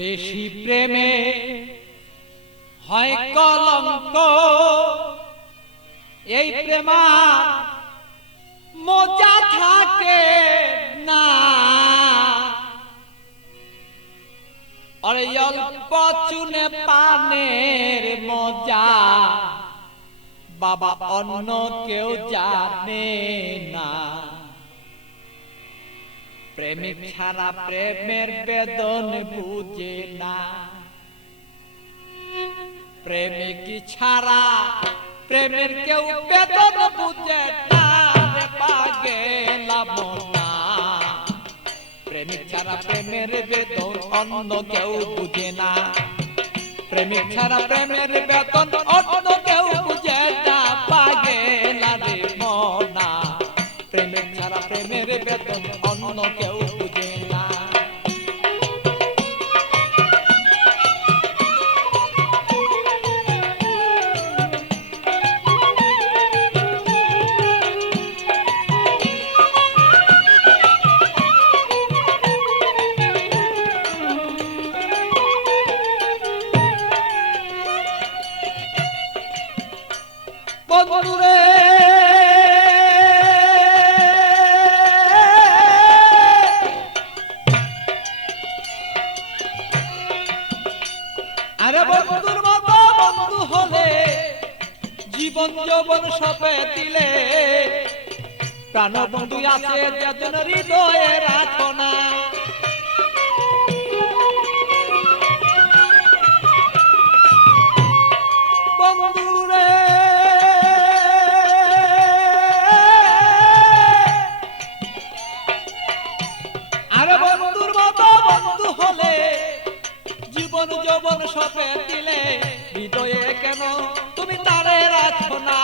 বেশি প্রেমে হয় কলঙ্ক, এই প্রেমা মজা থাকে না। আরে অল্প চুনে পানের মজা বাবা অন্য কেউ জানে না। প্রেমিক ছাড়া প্রেমের বেদন বুঝে না। প্রেমিক ছাড়া প্রেমের কেউ বেদন বুঝে না রে পাগলা মনা। প্রেমিক ছাড়া প্রেমের বেদন অন্য কেউ বুঝে না। প্রেমিক ছাড়া প্রেমের বেদন অন্য কেউ বুঝে না পাগলা রে মনা। প্রেমিক ছাড়া প্রেমের বেদন অন্য কেউ বুঝে না। বন্ধুরে আরে বন্ধুর মতো বন্ধু হলে জীবন যৌবন সপে দিলে প্রাণ বন্ধু আছে যেদিন হৃদয়ে রাখো না। বন্ধুরে আরে বন্ধুর মতো বন্ধু হলে জীবন যৌবন সপে দিলে হৃদয়ে কেন তুমি তারে রাখো না।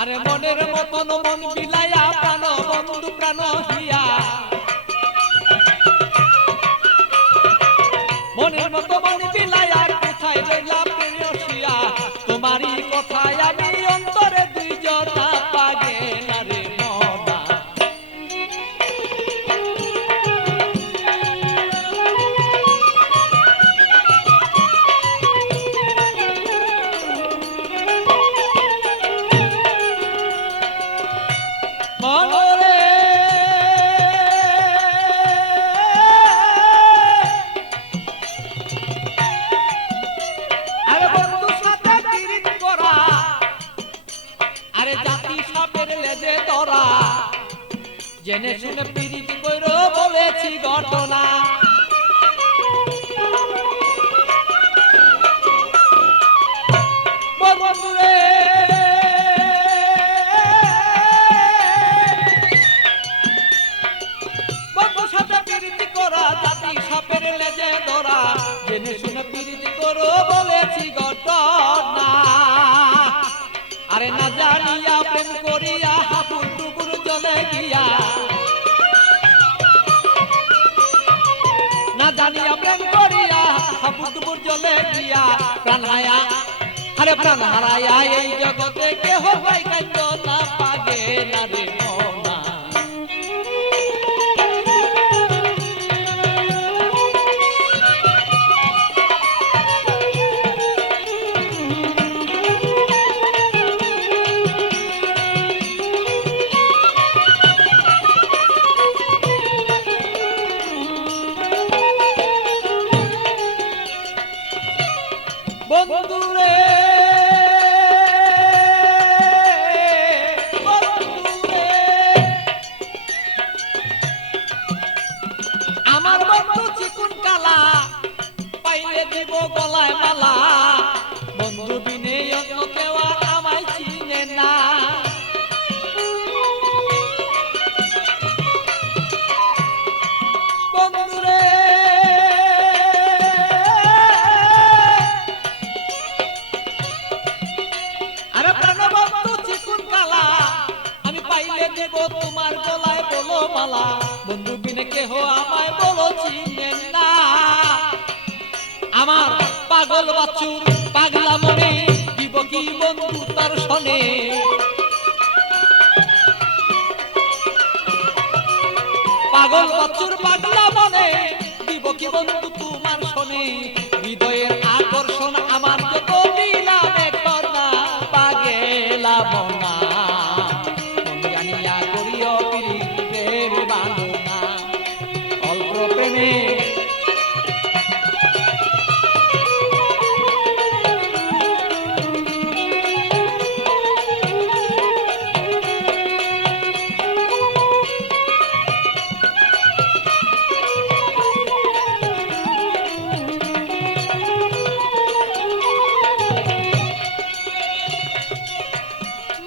আরে মনের মতন মন বিলাইয়া প্রাণ বন্ধু প্রাণ হিয়া। মনের মতো মন বিলাইয়া কোথায় রইলা প্রেয়সিয়া। তোমারই কথায় আমি অন্তরে দুই জনা পাগলা রে মনা। মনরে আরে বন্ধু সাথে পিরিত করা, আরে জাতি সাপের লেজে ধরা। জেনে শুনে পিরিত কইরো বলেছি ঘটনা। বন্ধুরে বন্ধু সাথে পিরিত করা, জাতি সাপের লেজে ধরা। জেনে শুনে পিরিত করো বলেছি ঘটনা। আরে না জানিয়া প্রেম করিয়া হাবুর ডুবুর জলে গিয়া। না জানিয়া প্রেম করিয়া হাবুর ডুবুর জলে গিয়া। প্রাণ হায়া আরে প্রাণ হারায়া এই জগতে কেহ পাই কাইন্দ না পাগলা রে মনা। বন্ধুরে বন্ধুরে আমার বন্ধু চিকুন কালা পাইলে দিব গলায় মালা। বন্ধু বিনে অন্য কেউ আমায় চিনে না। বন্ধুরে আরে প্রাণবন্ধু চিকুন কালা আমি পাইলে দেব তোমার গলায় বলো মালা। বন্ধু বিনে কেহ আমায় বলো চিনে না। আমার পাগল বাছুর পাগলা মনে দিব কি বন্ধু তার শোনে। বাচ্চুর পাগলা মনে দিব কি বন্ধু তোমার শোনে হৃদয়ের আকর্ষণ আমার যত দিলাম এখন না পাগেলা মনা মন জানিয়া করিও পিরিতের বাঁধনা অল্প প্রেমে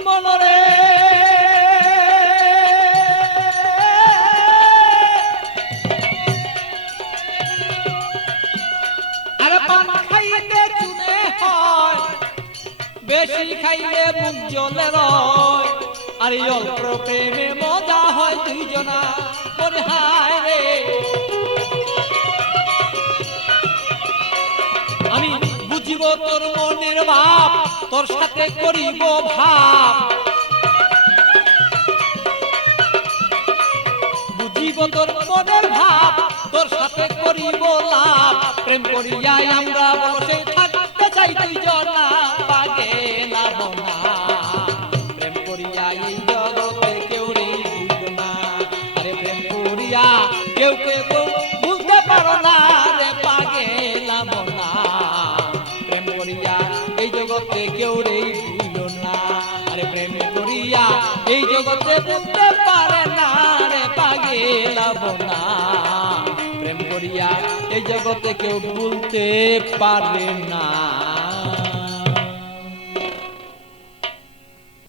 মনরে আর পান খাইতে চুনে হয় বেশি খাইলে মুখ জ্বলে রয় আর এই অল্প প্রেমে মজা হয় দুইজনা মনে হায় রে আমি বুঝিব তোর মনের ভাব তোর সাথে করিব ভাব বুঝিব তোর মনের ভাব তোর সাথে করিব লাভ প্রেম করিয়াই আমরা বসে থাকতে চাই দুইজনা পাগেলা মনা প্রেম করিয়াই এই জগতে কেউ রে বুঝনা আরে প্রেম করিয়া কেউ কেউ বুঝতে পারো না রে পাগেলা মনা প্রেম করিয়া এই জগতে কেউ রে বুঝলো না আরে প্রেম করিয়া এই জগতে বুঝতে পারে না রে পাগেলা মনা প্রেম করিয়া এই জগতে কেউ ভুলতে পারে না।